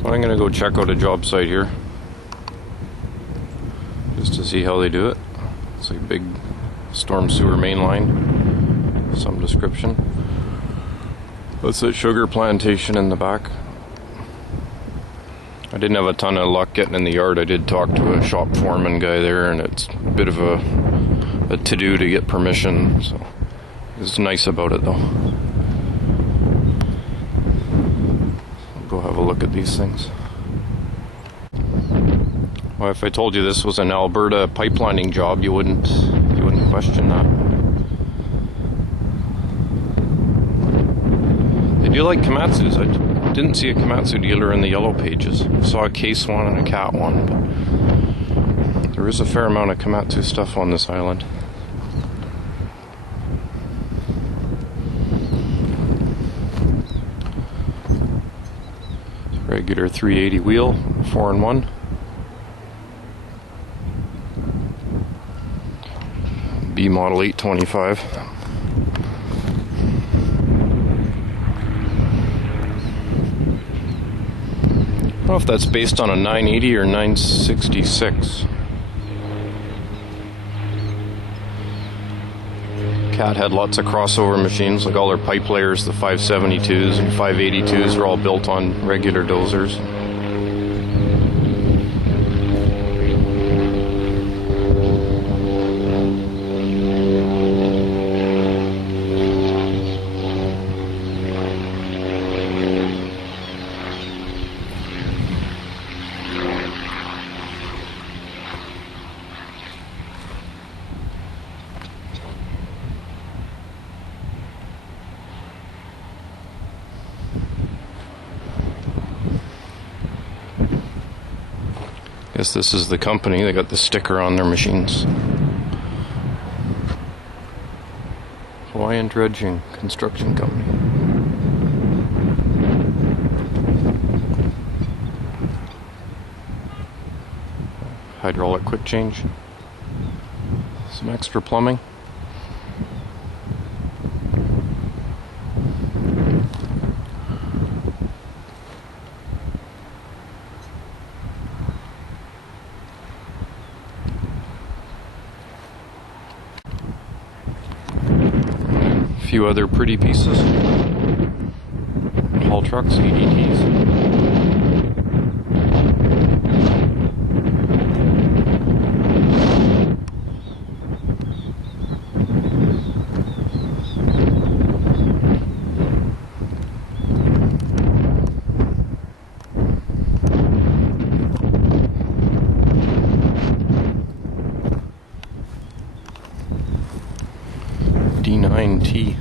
So I'm going to go check out a job site here, just to see how they do it. It's like a big storm sewer main line, some description. That's a sugar plantation in the back. I didn't have a ton of luck getting in the yard. I did talk to a shop foreman guy there, and it's a bit of a to-do to get permission, so it's nice about it though. Go have a look at these things. Well, if I told you this was an Alberta pipelining job, you wouldn't question that. They do like Komatsus. I didn't see a Komatsu dealer in the yellow pages. I saw a case one and a cat one, but there is a fair amount of Komatsu stuff on this island. Regular 380 wheel, 4-in-1. B model 825. I don't know if that's based on a 980 or 966. Cat had lots of crossover machines, like all their pipe layers, the 572s and 582s are all built on regular dozers. Guess this is the company. They got the sticker on their machines. Hawaiian Dredging Construction Company. Hydraulic quick change. Some extra plumbing. A few other pretty pieces. Haul trucks, ADTs. D9T.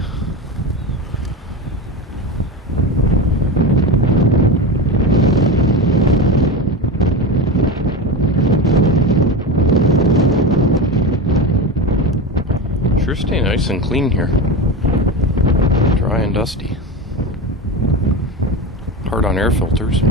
Sure stay nice and clean here. Dry and dusty. Hard on air filters.